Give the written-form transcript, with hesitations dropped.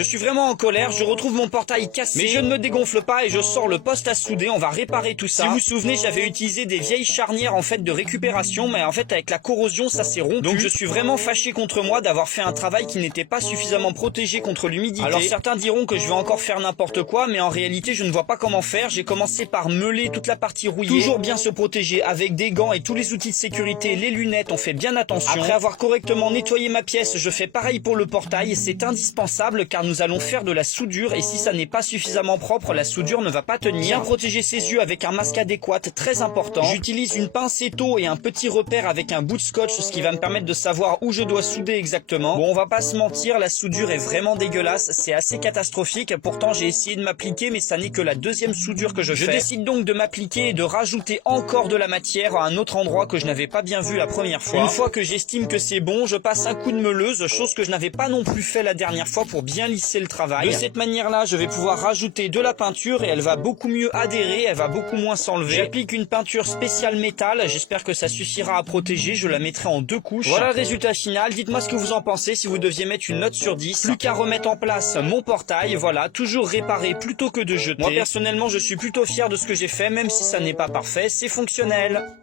Je suis vraiment en colère, je retrouve mon portail cassé, mais je ne me dégonfle pas et je sors le poste à souder, on va réparer tout ça. Si vous vous souvenez, j'avais utilisé des vieilles charnières en fait de récupération, mais en fait avec la corrosion ça s'est rompu. Donc je suis vraiment fâché contre moi d'avoir fait un travail qui n'était pas suffisamment protégé contre l'humidité. Alors certains diront que je vais encore faire n'importe quoi, mais en réalité je ne vois pas comment faire. J'ai commencé par meuler toute la partie rouillée, toujours bien se protéger avec des gants et tous les outils de sécurité, les lunettes, on fait bien attention. Après avoir correctement nettoyé ma pièce, je fais pareil pour le portail, c'est indispensable car nous allons faire de la soudure et si ça n'est pas suffisamment propre, la soudure ne va pas tenir. Bien protéger ses yeux avec un masque adéquat, très important. J'utilise une pince étau et un petit repère avec un bout de scotch, ce qui va me permettre de savoir où je dois souder exactement. Bon, on va pas se mentir, la soudure est vraiment dégueulasse, c'est assez catastrophique. Pourtant, j'ai essayé de m'appliquer, mais ça n'est que la deuxième soudure que je fais. Je décide donc de m'appliquer et de rajouter encore de la matière à un autre endroit que je n'avais pas bien vu la première fois. Une fois que j'estime que c'est bon, je passe un coup de meuleuse, chose que je n'avais pas non plus fait la dernière fois pour bien lisser le travail. De cette manière-là, je vais pouvoir rajouter de la peinture et elle va beaucoup mieux adhérer, elle va beaucoup moins s'enlever. J'applique une peinture spéciale métal, j'espère que ça suffira à protéger, je la mettrai en 2 couches. Voilà le résultat final, dites-moi ce que vous en pensez, si vous deviez mettre une note sur 10. Plus qu'à remettre en place mon portail, voilà, toujours réparer plutôt que de jeter. Moi personnellement, je suis plutôt fier de ce que j'ai fait, même si ça n'est pas parfait, c'est fonctionnel.